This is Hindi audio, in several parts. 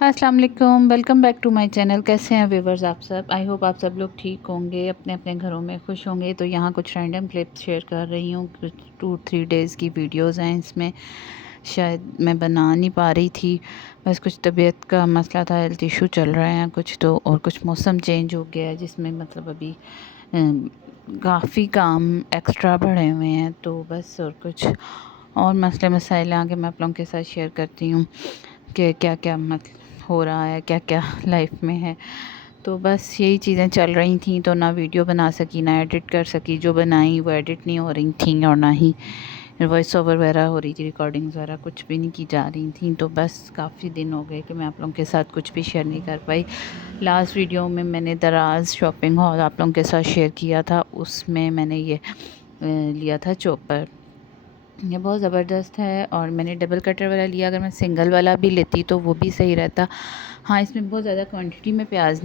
अस्सलाम वालेकुम, welcome back to my channel. कैसे हैं व्यूवर्स आप सब? आई होप आप सब लोग ठीक होंगे, अपने अपने घरों में खुश होंगे। तो यहाँ कुछ रैंडम क्लिप्स शेयर कर रही हूँ, कुछ 2-3 डेज़ की वीडियोस हैं इसमें। शायद मैं बना नहीं पा रही थी, बस कुछ तबीयत का मसला था, हेल्थ इशू चल रहे हैं कुछ तो, और कुछ मौसम चेंज हो गया है जिसमें मतलब अभी काफ़ी काम एक्स्ट्रा बढ़े हुए हैं। तो बस और कुछ और मसले मसाइल आगे मैं आप लोगों के साथ शेयर करती हूँ कि क्या क्या हो रहा है, क्या क्या लाइफ में है। तो बस यही चीज़ें चल रही थी, तो ना वीडियो बना सकी, ना एडिट कर सकी। जो बनाई वो एडिट नहीं हो रही थी, और ना ही वॉइस ओवर वगैरह हो रही थी, रिकॉर्डिंग्स वगैरह कुछ भी नहीं की जा रही थी। तो बस काफ़ी दिन हो गए कि मैं आप लोगों के साथ कुछ भी शेयर नहीं कर पाई। लास्ट वीडियो में मैंने दराज शॉपिंग हॉल आप लोगों के साथ शेयर किया था, उसमें मैंने ये लिया था चॉपर। ये बहुत ज़बरदस्त है, और मैंने डबल कटर वाला लिया। अगर मैं सिंगल वाला भी लेती तो वो भी सही रहता। हाँ, इसमें बहुत ज़्यादा क्वांटिटी में प्याज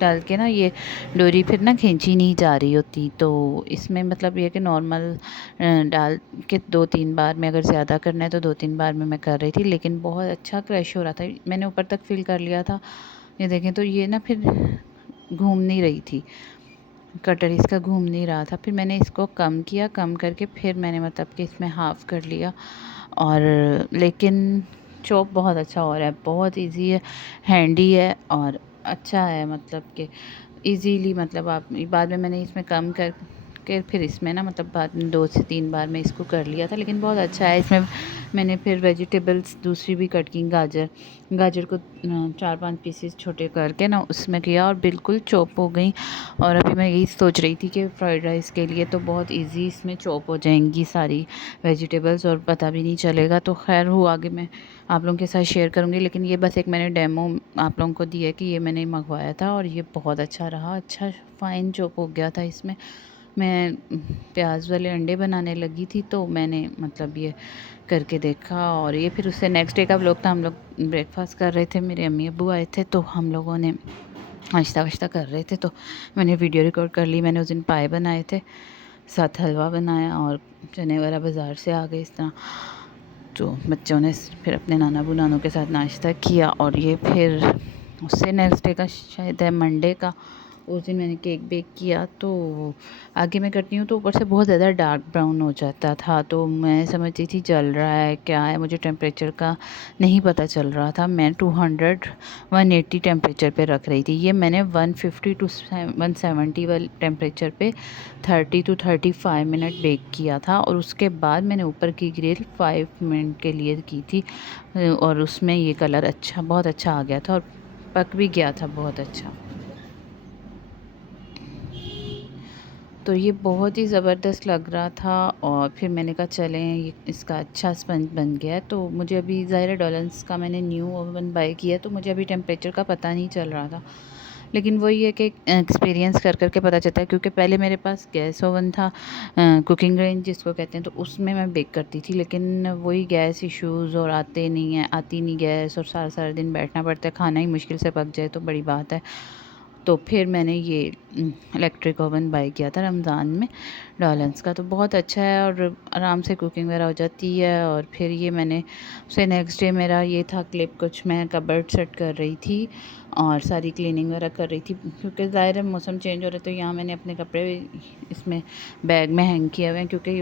डाल के ना ये डोरी फिर ना खींची नहीं जा रही होती। तो इसमें मतलब ये कि नॉर्मल डाल के 2-3 बार में, अगर ज़्यादा करना है तो 2-3 बार में मैं कर रही थी, लेकिन बहुत अच्छा क्रश हो रहा था। मैंने ऊपर तक फिल कर लिया था, ये देखें। तो ये ना फिर घूम नहीं रही थी, कटर इसका घूम नहीं रहा था। फिर मैंने इसको कम किया, कम करके फिर मैंने मतलब कि इसमें हाफ़ कर लिया। और लेकिन चॉप बहुत अच्छा हो रहा है, बहुत इजी है, हैंडी है और अच्छा है। मतलब कि इजीली, मतलब आप बाद में मैंने इसमें कम कर के फिर इसमें ना मतलब बाद में 2 से 3 बार में इसको कर लिया था, लेकिन बहुत अच्छा है। इसमें मैंने फिर वेजिटेबल्स दूसरी भी कट की, गाजर को 4-5 पीसेस छोटे करके ना उसमें किया, और बिल्कुल चॉप हो गई। और अभी मैं यही सोच रही थी कि फ्राइड राइस के लिए तो बहुत इजी इसमें चॉप हो जाएंगी सारी वेजिटेबल्स, और पता भी नहीं चलेगा। तो खैर हो, आगे मैं आप लोगों के साथ शेयर करूँगी, लेकिन ये बस एक मैंने डेमो आप लोगों को दिया कि ये मैंने मंगवाया था, और ये बहुत अच्छा रहा। अच्छा फ़ाइन चॉप हो गया था इसमें। मैं प्याज वाले अंडे बनाने लगी थी, तो मैंने मतलब ये करके देखा, और ये फिर उससे नेक्स्ट डे का व्लॉग था। हम लोग ब्रेकफास्ट कर रहे थे, मेरे अम्मी अब्बू आए थे, तो हम लोगों ने नाश्ता वाश्ता कर रहे थे, तो मैंने वीडियो रिकॉर्ड कर ली। मैंने उस दिन पाए बनाए थे, साथ हलवा बनाया, और चने वाला बाज़ार से आ गए इस तरह। तो बच्चों ने फिर अपने नाना बुनानों के साथ नाश्ता किया, और ये फिर उससे नेक्स्ट डे का शायद है मंडे का, उस दिन मैंने केक बेक किया। तो आगे मैं करती हूँ तो ऊपर से बहुत ज़्यादा डार्क ब्राउन हो जाता था, तो मैं समझती थी जल रहा है क्या है, मुझे टेम्परेचर का नहीं पता चल रहा था। मैं 180 टेम्परेचर पे रख रही थी। ये मैंने 150 टू 170 वाले टेम्परेचर पे 30 to 35 मिनट बेक किया था, और उसके बाद मैंने ऊपर की ग्रिल 5 मिनट के लिए की थी, और उसमें ये कलर अच्छा, बहुत अच्छा आ गया था, और पक भी गया था बहुत अच्छा। तो ये बहुत ही ज़बरदस्त लग रहा था, और फिर मैंने कहा चलें, ये इसका अच्छा स्पंज बन गया है। तो मुझे अभी ज़ाहिर है डॉलन्स का मैंने न्यू ओवन बाय किया है, तो मुझे अभी टेम्परेचर का पता नहीं चल रहा था, लेकिन वही है कि एक्सपीरियंस कर कर के पता चलता है। क्योंकि पहले मेरे पास गैस ओवन था, कुकिंग रेंज जिसको कहते हैं, तो उसमें मैं बेक करती थी, लेकिन वही गैस इश्यूज़, और आती नहीं गैस, और सारा सारा दिन बैठना पड़ता है, खाना ही मुश्किल से पक जाए तो बड़ी बात है। तो फिर मैंने ये इलेक्ट्रिक ओवन बाय किया था रमज़ान में, डॉलन्स का। तो बहुत अच्छा है, और आराम से कुकिंग वगैरह हो जाती है। और फिर ये मैंने उससे नेक्स्ट डे मेरा ये था क्लिप, कुछ मैं कबर्ड सेट कर रही थी और सारी क्लीनिंग वगैरह कर रही थी, क्योंकि ज़ाहिर है मौसम चेंज हो रहा है। तो यहाँ मैंने अपने कपड़े इसमें बैग में हैंग किए हुए हैं, क्योंकि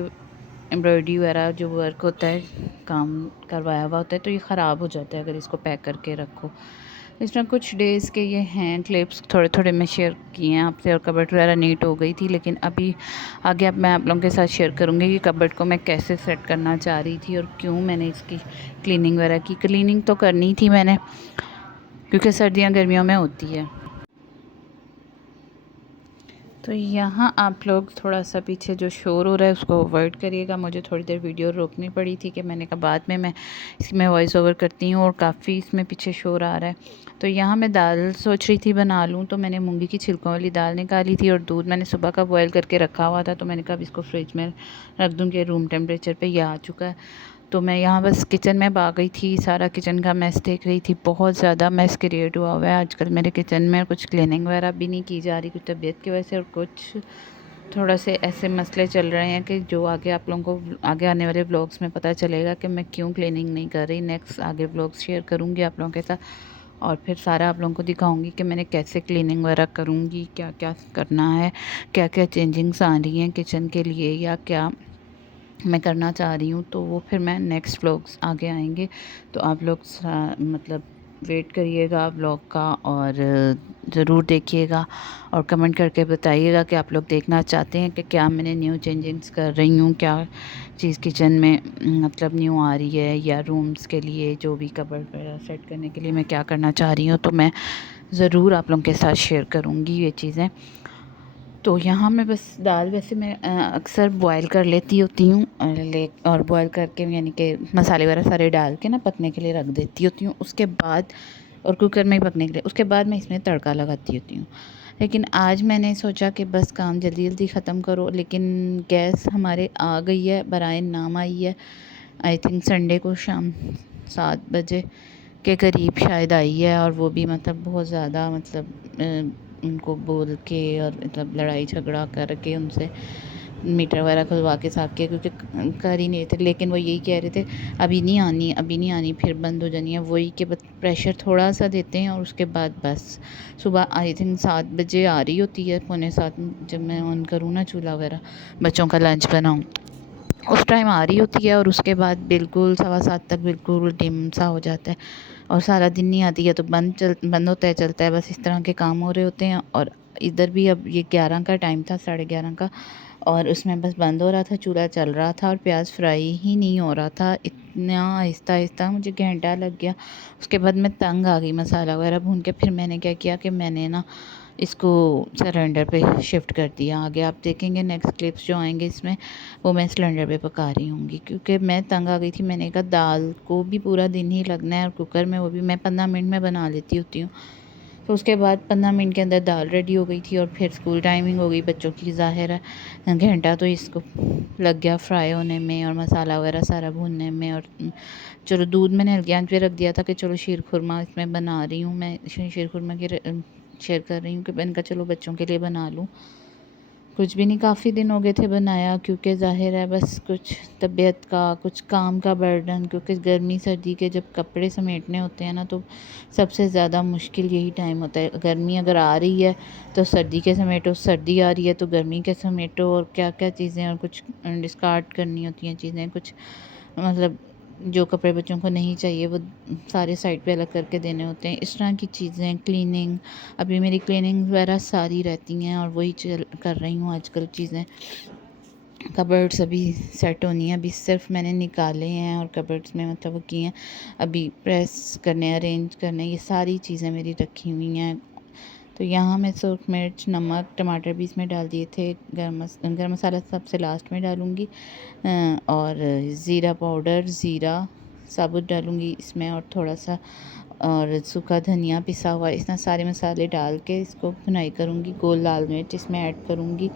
एम्ब्रॉयडरी वगैरह जो वर्क होता है, काम करवाया हुआ होता है, तो ये ख़राब हो जाता है अगर इसको पैक करके रखो। इस तरह कुछ डेज़ के ये हैं क्लिप्स, थोड़े थोड़े मैं शेयर किए हैं आपसे। और कबर्ड वगैरह नीट हो गई थी, लेकिन अभी आगे अब मैं आप लोगों के साथ शेयर करूँगी कि कबर्ड को मैं कैसे सेट करना चाह रही थी, और क्यों मैंने इसकी क्लीनिंग वगैरह की। क्लीनिंग तो करनी थी मैंने, क्योंकि सर्दियाँ गर्मियों में होती है। तो यहाँ आप लोग थोड़ा सा पीछे जो शोर हो रहा है उसको अवॉइड करिएगा। मुझे थोड़ी देर वीडियो रोकनी पड़ी थी, कि मैंने कहा बाद में मैं इसमें वॉइस ओवर करती हूँ, और काफ़ी इसमें पीछे शोर आ रहा है। तो यहाँ मैं दाल सोच रही थी बना लूँ, तो मैंने मूंगी की छिलकों वाली दाल निकाली थी, और दूध मैंने सुबह का बॉयल करके रखा हुआ था। तो मैंने कहा अब इसको फ्रिज में रख दूँगी, रूम टेम्परेचर पर यह आ चुका है। तो मैं यहाँ बस किचन में आ गई थी, सारा किचन का मैस देख रही थी। बहुत ज़्यादा मैस क्रिएट हुआ हुआ है आजकल मेरे किचन में। कुछ क्लीनिंग वगैरह भी नहीं की जा रही, कुछ तबीयत की वजह से, और कुछ थोड़ा से ऐसे मसले चल रहे हैं कि जो आगे आप लोगों को आगे आने वाले व्लॉग्स में पता चलेगा कि मैं क्यों क्लीनिंग नहीं कर रही। नेक्स्ट आगे व्लॉग्स शेयर करूँगी आप लोगों के साथ। और फिर सारा आप लोगों को दिखाऊंगी कि मैंने कैसे क्लीनिंग वगैरह करूँगी, क्या क्या करना है, क्या क्या चेंजिंग्स आ रही हैं किचन के लिए या क्या मैं करना चाह रही हूँ। तो वो फिर मैं नेक्स्ट व्लॉग्स आगे आएंगे, तो आप लोग मतलब वेट करिएगा व्लॉग का और ज़रूर देखिएगा और कमेंट करके बताइएगा कि आप लोग देखना चाहते हैं कि क्या मैंने न्यू चेंजिंग्स कर रही हूँ, क्या चीज़ किचन में मतलब न्यू आ रही है, या रूम्स के लिए जो भी कबर्ड वगैरह सेट करने के लिए मैं क्या करना चाह रही हूँ। तो मैं ज़रूर आप लोगों के साथ शेयर करूँगी ये चीज़ें। तो यहाँ मैं बस दाल वैसे मैं अक्सर बॉयल कर लेती होती हूँ और बॉयल करके यानी कि मसाले वगैरह सारे डाल के ना पकने के लिए रख देती होती हूँ। उसके बाद और कुकर में ही पकने के लिए उसके बाद मैं इसमें तड़का लगाती होती हूँ। लेकिन आज मैंने सोचा कि बस काम जल्दी जल्दी ख़त्म करो, लेकिन गैस हमारे आ गई है, बराए नाम आई है। आई थिंक संडे को शाम 7 बजे के करीब शायद आई है, और वो भी मतलब बहुत ज़्यादा मतलब उनको बोल के और मतलब लड़ाई झगड़ा करके उनसे मीटर वगैरह खुलवा के साफ किया, क्योंकि कर ही नहीं थे। लेकिन वो यही कह रहे थे अभी नहीं आनी, अभी नहीं आनी, फिर बंद हो जानी है। वही के प्रेशर थोड़ा सा देते हैं और उसके बाद बस सुबह आई थिंक 7 बजे आ रही होती है, पौने 7 जब मैं ऑन करूँ ना चूल्हा वगैरह, बच्चों का लंच बनाऊँ, उस टाइम आ रही होती है। और उसके बाद बिल्कुल 7:15 तक बिल्कुल डिम सा हो जाता है और सारा दिन नहीं आती है, तो बंद होता है, चलता है, बस इस तरह के काम हो रहे होते हैं। और इधर भी अब ये 11 का टाइम था, 11:30 का, और उसमें बस बंद हो रहा था, चूल्हा चल रहा था और प्याज फ्राई ही नहीं हो रहा था। इतना आहिस्ता आहिस्ता मुझे घंटा लग गया। उसके बाद मैं तंग आ गई मसाला वगैरह भून के। फिर मैंने क्या किया कि मैंने ना इसको सिलेंडर पे शिफ्ट कर दिया। आगे आप देखेंगे नेक्स्ट क्लिप्स जो आएंगे इसमें, वो मैं सिलेंडर पे पका रही होंगी, क्योंकि मैं तंग आ गई थी। मैंने कहा दाल को भी पूरा दिन ही लगना है और कुकर में वो भी मैं 15 मिनट में बना लेती होती हूँ। तो उसके बाद 15 मिनट के अंदर दाल रेडी हो गई थी और फिर स्कूल टाइमिंग हो गई बच्चों की, ज़ाहिर है घंटा तो इसको लग गया फ्राई होने में और मसाला वगैरह सारा भूनने में। और चलो दूध मैंने हल्की आंच पे रख दिया था कि चलो शीर खुरमा इसमें बना रही हूँ मैं, शीर खुरमा की शेयर कर रही हूँ कि मैंने कहा चलो बच्चों के लिए बना लूँ। कुछ भी नहीं, काफ़ी दिन हो गए थे बनाया, क्योंकि ज़ाहिर है बस कुछ तबीयत का, कुछ काम का बर्डन, क्योंकि गर्मी सर्दी के जब कपड़े समेटने होते हैं ना, तो सबसे ज़्यादा मुश्किल यही टाइम होता है। गर्मी अगर आ रही है तो सर्दी के समेटो, सर्दी आ रही है तो गर्मी के समेटो, और क्या क्या चीज़ें, और कुछ डिस्कार्ड करनी होती हैं चीज़ें, कुछ मतलब जो कपड़े बच्चों को नहीं चाहिए वो सारे साइड पे अलग करके देने होते हैं, इस तरह की चीज़ें। क्लीनिंग, अभी मेरी क्लीनिंग वगैरह सारी रहती हैं और वही कर रही हूँ आजकल चीज़ें। कबर्ड्स अभी सेट होनी है, अभी सिर्फ मैंने निकाले हैं और कबर्ड्स में मतलब वो किए हैं, अभी प्रेस करने, अरेंज करने, ये सारी चीज़ें मेरी रखी हुई हैं। तो यहाँ मैं सुरख मिर्च, नमक, टमाटर भी इसमें डाल दिए थे। गरम मसाला सबसे लास्ट में डालूँगी, और ज़ीरा पाउडर, ज़ीरा साबुत डालूँगी इसमें, और थोड़ा सा और सूखा धनिया पिसा हुआ, इतना सारे मसाले डाल के इसको भुनाई करूँगी। गोल लाल मिर्च इसमें ऐड करूँगी।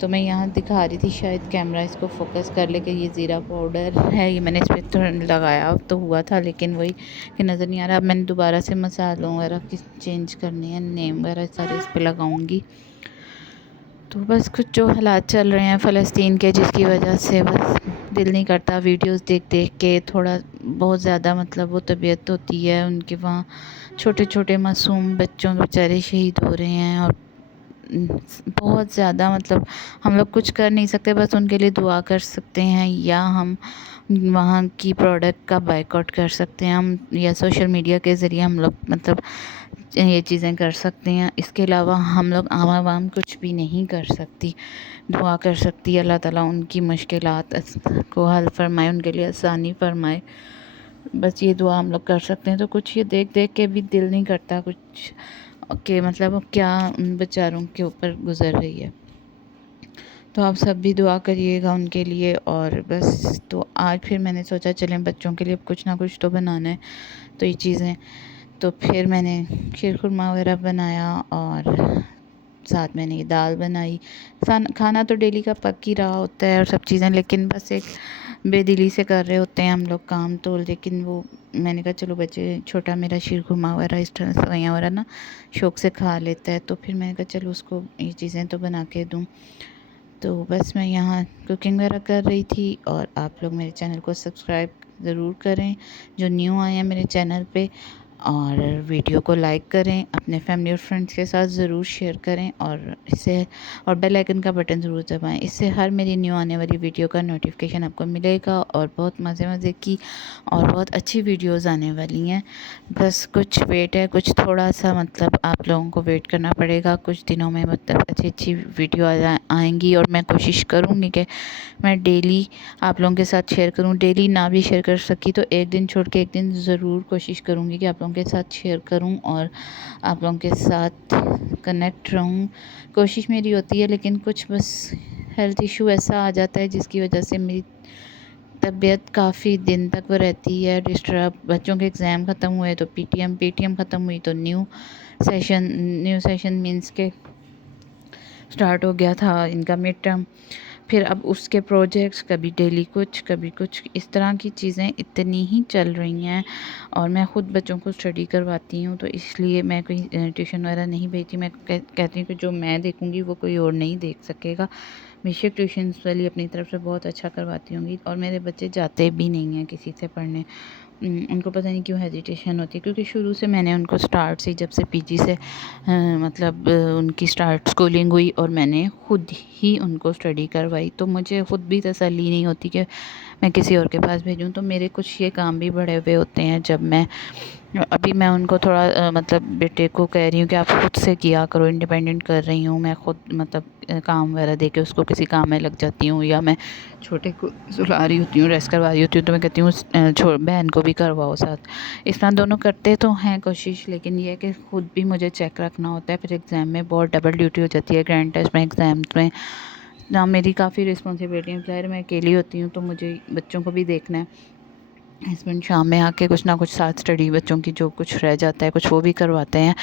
तो मैं यहाँ दिखा रही थी, शायद कैमरा इसको फोकस कर ले कि ये ज़ीरा पाउडर है, ये मैंने इस पर थोड़ा लगाया तो हुआ था, लेकिन वही कि नज़र नहीं आ रहा। अब मैंने दोबारा से मसालों वगैरह की चेंज करनी है, नेम वगैरह सारे इस पर लगाऊंगी। तो बस कुछ जो हालात चल रहे हैं फ़लस्तीन के, जिसकी वजह से बस दिल नहीं करता वीडियोस देख देख के, थोड़ा बहुत ज़्यादा मतलब वो तबीयत होती है उनके वहाँ। छोटे छोटे मासूम बच्चों बेचारे शहीद हो रहे हैं, और बहुत ज़्यादा मतलब हम लोग कुछ कर नहीं सकते, बस उनके लिए दुआ कर सकते हैं, या हम वहाँ की प्रोडक्ट का बायकॉट कर सकते हैं हम, या सोशल मीडिया के ज़रिए हम लोग मतलब ये चीज़ें कर सकते हैं। इसके अलावा हम लोग आवाम कुछ भी नहीं कर सकती। दुआ कर सकती है अल्लाह ताला उनकी मुश्किलात को हल फरमाए, उनके लिए आसानी फरमाए, बस ये दुआ हम लोग कर सकते हैं। तो कुछ ये देख देख के भी दिल नहीं करता कुछ कि मतलब क्या उन बेचारों के ऊपर गुज़र रही है। तो आप सब भी दुआ करिएगा उनके लिए। और बस तो आज फिर मैंने सोचा चलें बच्चों के लिए कुछ ना कुछ तो बनाना है, तो ये चीज़ें, तो फिर मैंने शीर खुरमा वगैरह बनाया और साथ मैंने ये दाल बनाई। खाना तो डेली का पक ही रहा होता है और सब चीज़ें, लेकिन बस एक बेदिली से कर रहे होते हैं हम लोग काम तो, लेकिन वो मैंने कहा चलो बच्चे, छोटा मेरा शीर खुरमा वगैरह इस तरह सवैयाँ वगैरह ना शौक़ से खा लेता है, तो फिर मैंने कहा चलो उसको ये चीज़ें तो बना के दूँ। तो बस मैं यहाँ कुकिंग वगैरह कर रही थी। और आप लोग मेरे चैनल को सब्सक्राइब ज़रूर करें जो न्यू आए हैं मेरे चैनल पे, और वीडियो को लाइक करें, अपने फैमिली और फ्रेंड्स के साथ ज़रूर शेयर करें और बेल आइकन का बटन ज़रूर दबाएं। इससे हर मेरी न्यू आने वाली वीडियो का नोटिफिकेशन आपको मिलेगा और बहुत मज़े की और बहुत अच्छी वीडियोस आने वाली हैं। बस कुछ वेट है, कुछ थोड़ा सा मतलब आप लोगों को वेट करना पड़ेगा। कुछ दिनों में मतलब अच्छी वीडियो आएंगी और मैं कोशिश करूँगी कि मैं डेली आप लोगों के साथ शेयर करूं। डेली ना भी शेयर कर सकी तो एक दिन छोड़ के एक दिन ज़रूर कोशिश करूंगी कि आप लोगों के साथ शेयर करूं और आप लोगों के साथ कनेक्ट रहूं। कोशिश मेरी होती है, लेकिन कुछ बस हेल्थ इशू ऐसा आ जाता है जिसकी वजह से मेरी तबीयत काफ़ी दिन तक वो रहती है डिस्टर्ब। बच्चों के एग्ज़ाम ख़त्म हुए तो पीटीएम ख़त्म हुई तो न्यू सेशन मीन्स के स्टार्ट हो गया था इनका मिड टर्म। फिर अब उसके प्रोजेक्ट्स, कभी डेली कुछ कभी कुछ, इस तरह की चीज़ें इतनी ही चल रही हैं। और मैं ख़ुद बच्चों को स्टडी करवाती हूँ, तो इसलिए मैं कहीं ट्यूशन वगैरह नहीं भेजती। मैं कहती हूँ कि जो मैं देखूँगी वो कोई और नहीं देख सकेगा। बेशक ट्यूशन्स वाली अपनी तरफ से बहुत अच्छा करवाती होंगी और मेरे बच्चे जाते भी नहीं हैं किसी से पढ़ने। उनको पता नहीं क्यों हेजिटेशन होती है, क्योंकि शुरू से मैंने उनको स्टार्ट से जब से पीजी से मतलब उनकी स्टार्ट स्कूलिंग हुई और मैंने ख़ुद ही उनको स्टडी करवाई, तो मुझे ख़ुद भी तसल्ली नहीं होती कि मैं किसी और के पास भेजूँ। तो मेरे कुछ ये काम भी बढ़े हुए होते हैं। जब मैं अभी मैं उनको थोड़ा मतलब बेटे को कह रही हूँ कि आप ख़ुद से किया करो, इंडिपेंडेंट कर रही हूँ मैं ख़ुद, मतलब काम वगैरह दे के उसको किसी काम में लग जाती हूँ, या मैं छोटे को सुला रही होती हूँ, रेस्ट करवा रही होती हूँ, तो मैं कहती हूँ बहन को भी करवाओ साथ। इस तरह दोनों करते तो हैं कोशिश, लेकिन ये है कि ख़ुद भी मुझे चेक रखना होता है। फिर एग्ज़ाम में बहुत डबल ड्यूटी हो जाती है, ग्रैंड टेस्ट में, एग्ज़ाम्स में ना मेरी काफ़ी रिस्पॉन्सिबिलिटी है। ज़ाहिर मैं अकेली होती हूँ तो मुझे बच्चों को भी देखना है। हस्बैंड शाम में आके कुछ ना कुछ साथ स्टडी बच्चों की जो कुछ रह जाता है कुछ वो भी करवाते हैं।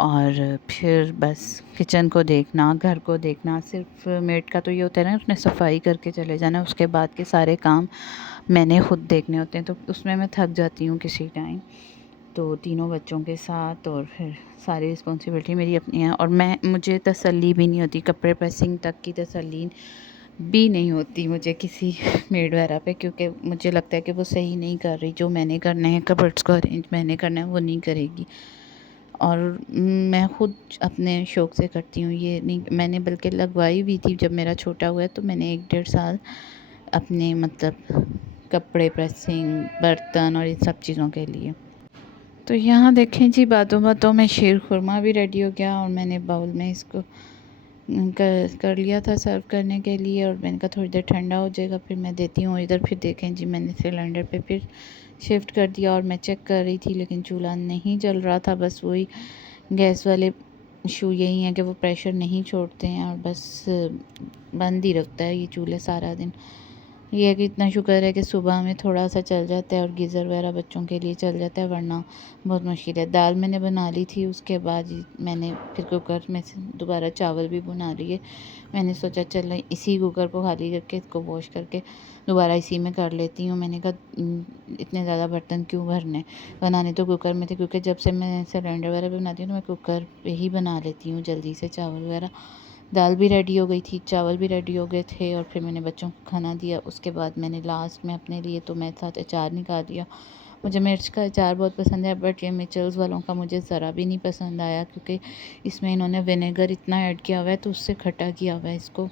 और फिर बस किचन को देखना, घर को देखना। सिर्फ मेड का तो ये होता है ना, उसने सफाई करके चले जाना, उसके बाद के सारे काम मैंने ख़ुद देखने होते हैं, तो उसमें मैं थक जाती हूँ किसी टाइम। तो तीनों बच्चों के साथ और फिर सारी रिस्पॉन्सिबिलिटी मेरी अपनी है और मुझे तसल्ली भी नहीं होती, कपड़े प्रेसिंग तक की तसल्ली भी नहीं होती मुझे किसी मेड वगैरह पे, क्योंकि मुझे लगता है कि वो सही नहीं कर रही। जो मैंने करने हैं कबर्ड्स को अरेंज मैंने करना है वो नहीं करेगी। और मैं ख़ुद अपने शौक़ से करती हूँ, ये नहीं मैंने बल्कि लगवाई भी थी जब मेरा छोटा हुआ है, तो मैंने 1-1.5 साल अपने मतलब कपड़े प्रेसिंग, बर्तन और इन सब चीज़ों के लिए। तो यहाँ देखें जी, बातों बातों में शीर खुरमा भी रेडी हो गया और मैंने बाउल में इसको कर लिया था सर्व करने के लिए। और मैंने कहा थोड़ी देर ठंडा हो जाएगा फिर मैं देती हूँ इधर। फिर देखें जी, मैंने सिलेंडर पे फिर शिफ्ट कर दिया और मैं चेक कर रही थी, लेकिन चूल्हा नहीं जल रहा था। बस वही गैस वाले इशू यही है कि वो प्रेशर नहीं छोड़ते हैं और बस बंद ही रखता है ये चूल्हे सारा दिन। ये है कि इतना शुक्र है कि सुबह में थोड़ा सा चल जाता है और गीज़र वगैरह बच्चों के लिए चल जाता है, वरना बहुत मुश्किल है। दाल मैंने बना ली थी, उसके बाद मैंने फिर कुकर में से दोबारा चावल भी बना लिए। मैंने सोचा चल इसी कुकर को खाली करके इसको वॉश करके दोबारा इसी में कर लेती हूँ। मैंने कहा इतने ज़्यादा बर्तन क्यों भरने, बनाने तो कुकर में थे, क्योंकि जब से मैं सिलेंडर वगैरह भी बनाती हूँ तो मैं कुकर पे ही बना लेती हूँ जल्दी से चावल वगैरह। दाल भी रेडी हो गई थी, चावल भी रेडी हो गए थे और फिर मैंने बच्चों को खाना दिया। उसके बाद मैंने लास्ट में अपने लिए तो मैं साथ अचार निकाल दिया। मुझे मिर्च का अचार बहुत पसंद है, बट ये मिचल्स वालों का मुझे ज़रा भी नहीं पसंद आया, क्योंकि इसमें इन्होंने विनेगर इतना ऐड किया हुआ है तो उससे खट्टा किया हुआ है इसको।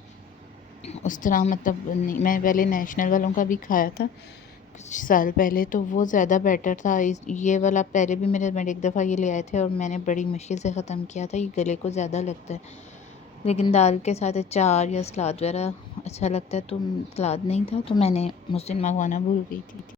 उस तरह मतलब मैं पहले नेशनल वालों का भी खाया था कुछ साल पहले, तो वो ज़्यादा बेटर था। ये वाला पहले भी मेरे हस्बैंड एक दफ़ा ये ले आए थे और मैंने बड़ी मुश्किल से ख़त्म किया था। ये गले को ज़्यादा लगता है, लेकिन दाल के साथ अचार या सलाद वगैरह अच्छा लगता है। तो सलाद नहीं था तो मैंने मुझसे मंगवाना भूल गई थी।